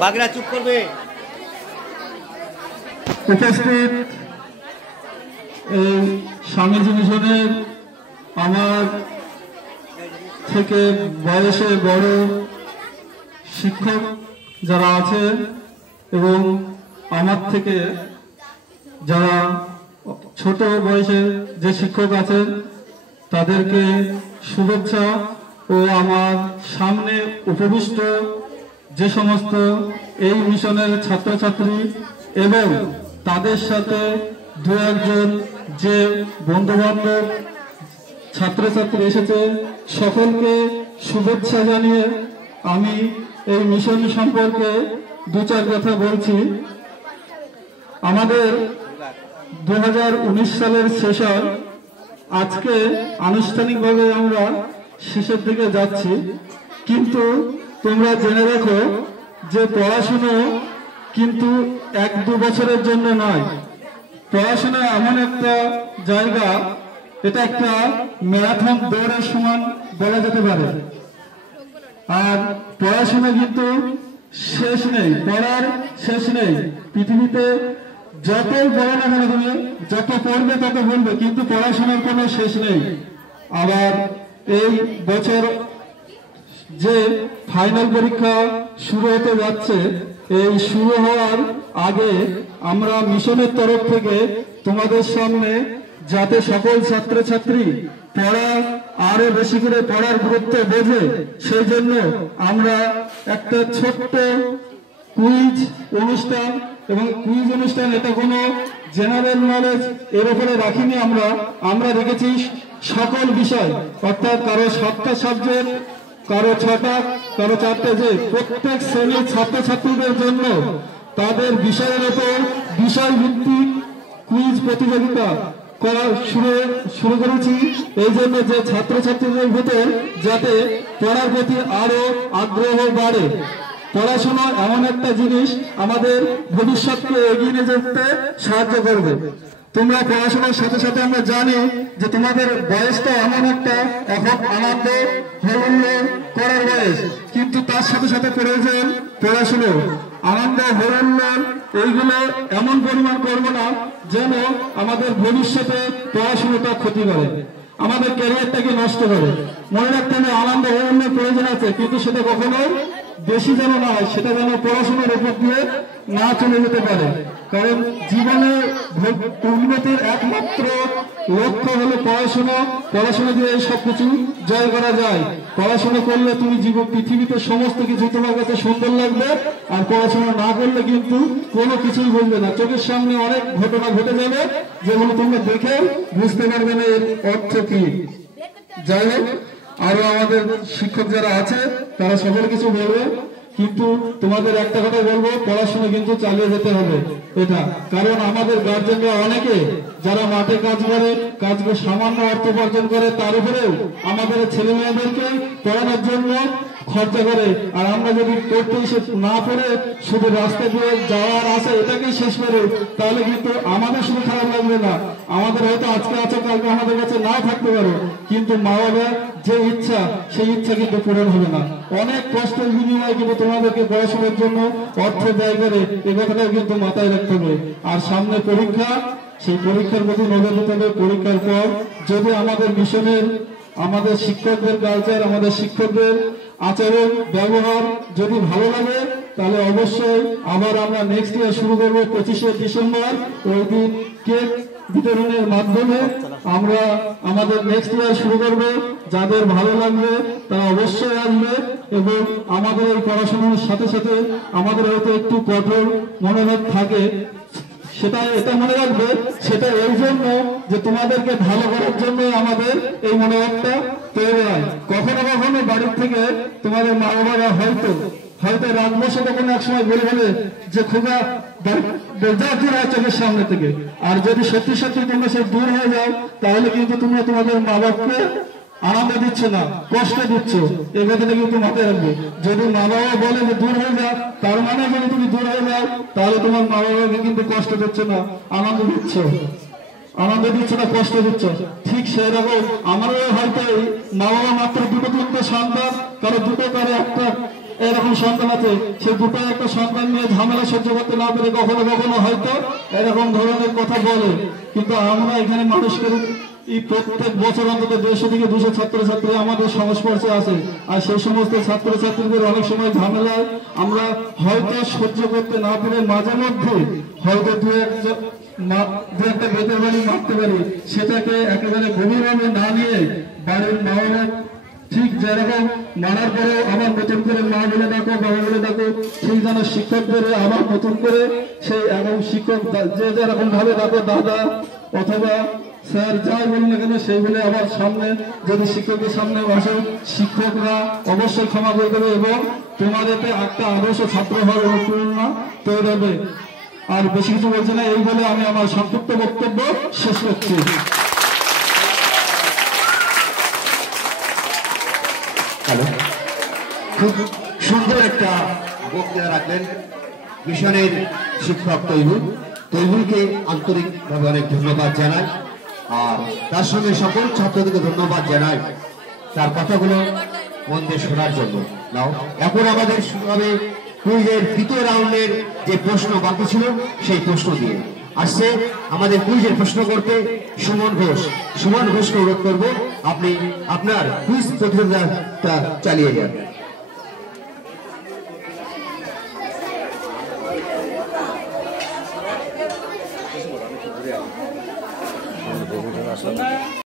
বাগড়া চুপ করবে। উপস্থিত এই স্বামীজি মিশনের আমার থেকে বয়সে বড় শিক্ষক যারা আছে এবং আমার থেকে যারা ছোট বয়সের যে শিক্ষক আছেন তাদেরকে শুভেচ্ছা ও আমার সামনে উপবিষ্ট যে সমস্ত এই মিশনের ছাত্রছাত্রী এবং তাদের সাথে দু একজন যে বন্ধুবান্ধব ছাত্রছাত্রী এসেছে সকলকে শুভেচ্ছা জানিয়ে আমি এই মিশন সম্পর্কে দু চার কথা বলছি। আমাদের 2019 সালের সেশন আজকে আনুষ্ঠানিকভাবে আমরা শেষের দিকে যাচ্ছি, কিন্তু তোমরা জেনে রাখো যে পড়াশুনো কিন্তু 1-2 বছরের জন্য নয়। পড়াশোনা এমন একটা জায়গা, এটা একটা ম্যারাথন দৌড়ের সমান বলা যেতে পারে। আর পড়াশোনা কিন্তু শেষ নেই, পড়ার শেষ নেই। পৃথিবীতে যতই পড়ো না কেন তুমি, যত পড়বে তত বলবে, কিন্তু পড়াশোনার কোনো শেষ নেই। আবার এই বছর যে ফাইনাল পরীক্ষা শুরু হতে যাচ্ছে, এই শুরু হওয়ার আগে আমরা মিশনের তরফ থেকে তোমাদের সামনে যাতে সকল ছাত্রছাত্রী পড়া আরো বেশি করে পড়ার গুরুত্ব বোঝে, সেই জন্য আমরা একটা ছোট্ট কুইজ অনুষ্ঠান, এবং কুইজ অনুষ্ঠান এটা কোনো জেনারেল নলেজ এর উপরে রাখিনি, আমরা রেখেছি সকল বিষয়, অর্থাৎ কারো 7টা সাবজেক্ট, কারো 6টা, কারো 4টা, যে প্রত্যেক শ্রেণীর ছাত্রছাত্রীদের জন্য তাদের বিষয়ের উপর বিষয়ভিত্তিক কুইজ প্রতিযোগিতা করা শুরু করেছি। এই জন্য যে ছাত্রছাত্রীদের ভিতর যাতে পড়ার প্রতি আরো আগ্রহ বাড়ে। পড়াশোনা এমন একটা জিনিস আমাদের ভবিষ্যৎকে এগিয়ে নিয়ে যেতে সাহায্য করবে। তোমরা পড়াশোনার সাথে সাথে আমরা জানি যে তোমাদের বয়সটা এমন একটা এখন আনন্দ হরুল্লোল করার বয়স, কিন্তু তার সাথে সাথে প্রয়োজন পড়াশোনা। আনন্দ হরুল্লোল এইগুলো এমন পরিমাণ করবো না যেন আমাদের ভবিষ্যতে পড়াশোনাটা ক্ষতি করে, আমাদের ক্যারিয়ারটাকে নষ্ট করে। মনে রাখতে হবে আনন্দ হরুল্লোল প্রয়োজন আছে, কিন্তু সেটা কখনো বেশি যেন না হয়, সেটা যেন পড়াশোনার উপর দিয়ে না চলে যেতে পারে। কারণ জীবনে উন্নতির একমাত্র লক্ষ্য হলো পড়াশোনা। পড়াশোনা দিয়ে সবকিছু জয় করা যায়। পড়াশোনা করলে তুমি পৃথিবীতে সমস্ত কিছু তোমার কাছে সুন্দর লাগবে, আর পড়াশোনা না করলে কিন্তু কোনো কিছুই বুঝবে না। চোখের সামনে অনেক ঘটনা ঘটে যাবে যেগুলো তোমরা দেখে বুঝতে পারবে না এর অর্থ কি। যাই হোক, আরো আমাদের শিক্ষক যারা আছে তারা সকল কিছু বলবে, কিন্তু তোমাদের একটা কথা বলবো, পড়াশোনা কিন্তু চালিয়ে যেতে হবে এটা। কারণ আমাদের গার্জেনরা অনেকে যারা মাঠে কাজ করে সামান্য অর্থ উপার্জন করে, তার উপরেও আমাদের ছেলে মেয়েদেরকে পড়ানোর জন্য খরচা করে। আর আমরা যদি পড়তে না পড়ে শুধু রাস্তা দিয়ে যাওয়ার আসে এটাকেই শেষ করে, তাহলে কিন্তু আমাদের শুধু খারাপ লাগবে না, আমাদের হয়তো আজকে আছে কালকে আমাদের কাছে নাও থাকতে পারে, কিন্তু মা বাবা যে ইচ্ছা সেই ইচ্ছা কিন্তু পূরণ হবে না। অনেক কষ্টের বিনিময়ে কিন্তু তোমাদেরকে পড়াশোনার জন্য অর্থ ব্যয় করে, এ কথাটাও কিন্তু মাথায় রাখতে হবে। আর সামনে পরীক্ষা, সেই পরীক্ষার প্রতি নজর দিতে হবে। পরীক্ষার পর যদি আমাদের মিশনের, আমাদের শিক্ষকদের কালচার, আমাদের শিক্ষকদের আচরণ ব্যবহার যদি ভালো লাগে, তাহলে অবশ্যই আবার আমরা নেক্সট ইয়ার শুরু করবো 25শে ডিসেম্বর। ওই দিন কেক বিতরণের মাধ্যমে আমরা আমাদের নেক্সট ইয়ার শুরু করবো। যাদের ভালো লাগবে তারা অবশ্যই আসবে, এবং আমাদের এই পড়াশোনার সাথে সাথে আমাদের হয়তো একটু কঠোর মনোভাব থাকে, সেটা এটা মনে রাখবে, সেটা এই জন্য যে তোমাদেরকে ভালো করার জন্য আমাদের এই মনোভাবটা তৈরি হয়। কখনো কখনো বাড়ির থেকে তোমাদের মা বাবারা হয়তো রাত বসে তখন এক সময় বলে বলে যে খুবই দূর হয় চোখের সামনে থেকে। আর যদি সত্যি সত্যি তোমরা সে দূর হয়ে যাও, তাহলে কিন্তু তোমরা তোমাদের মা বাবাকে আনন্দ দিচ্ছ না, কষ্ট দিচ্ছ। এই কথাটা কিন্তু মাথায় রাখবে। যদি মা বাবা বলে যে দূর হয়ে যাও, তার মানে যদি তুমি দূর হয়ে যাও, তাহলে তোমার মা বাবাকে কিন্তু কষ্ট দিচ্ছ না, আনন্দ দিচ্ছ না, কষ্ট দিচ্ছ। ঠিক সেরকম আমারও হয়তো মা বাবা মাত্র 2-3টে সন্তান, কারো 2, কারো 1, এরকম সন্তান আছে, সে দুটো একটা সন্তান নিয়ে ঝামেলা সহ্য করতে না পেরে কখনো কখনো হয়তো এরকম ধরনের কথা বলে। কিন্তু আমরা এখানে মানুষকে এই প্রত্যেক বছর অন্তত 150 থেকে 200 ছাত্রছাত্রী আমাদের সংস্পর্শে আছে। আর সেই সমস্ত ছাত্রছাত্রীদের অনেক সময় ঝামেলায় আমরা হয়তো সহ্য করতে না পেরে মাঝে মধ্যে হয়তো দু একটা বেতের বাড়ি মারতে পারি, সেটাকে একেবারে গভীরভাবে না নিয়ে বাড়ির মা বাবা ঠিক যেরকম মারার পরে আবার নতুন করে মা বলে ডাকো, বাবা বলে ডাকো, সেই যেন শিক্ষকদের আবার নতুন করে সেই এখন শিক্ষক যে যেরকম ভাবে ডাকো দাদা অথবা স্যার যাই বলুন না কেন, সেই বলে আবার সামনে যদি শিক্ষকের সামনে আসে শিক্ষকরা অবশ্যই ক্ষমা করে দেবে এবং তোমাদেরকে একটা আদর্শ ছাত্র হওয়ার অনুপ্রেরণা তৈরি হবে। আর বেশি কিছু বলছি না, এই বলে আমি আমার সংক্ষিপ্ত বক্তব্য শেষ করছি। হ্যালো, খুব সুন্দর একটা বক্তৃতা রাখলেন মিশনের শিক্ষক তৈবুলকে আন্তরিকভাবে অনেক ধন্যবাদ জানাই। আর তার সঙ্গে সকল ছাত্রদেরকে ধন্যবাদ জানাই তার কথাগুলো মন দিয়ে শোনার জন্য। নাও এখন আমাদের শুরু হবে কুইজের দ্বিতীয় রাউন্ডের যে প্রশ্ন বাকি ছিল সেই প্রশ্ন দিয়ে। আসছে আমাদের কুইজের প্রশ্ন করতে সুমন ঘোষ। সুমন ঘোষকে অনুরোধ করবো আপনি আপনার কুইজ প্রতিযোগিতা চালিয়ে যান।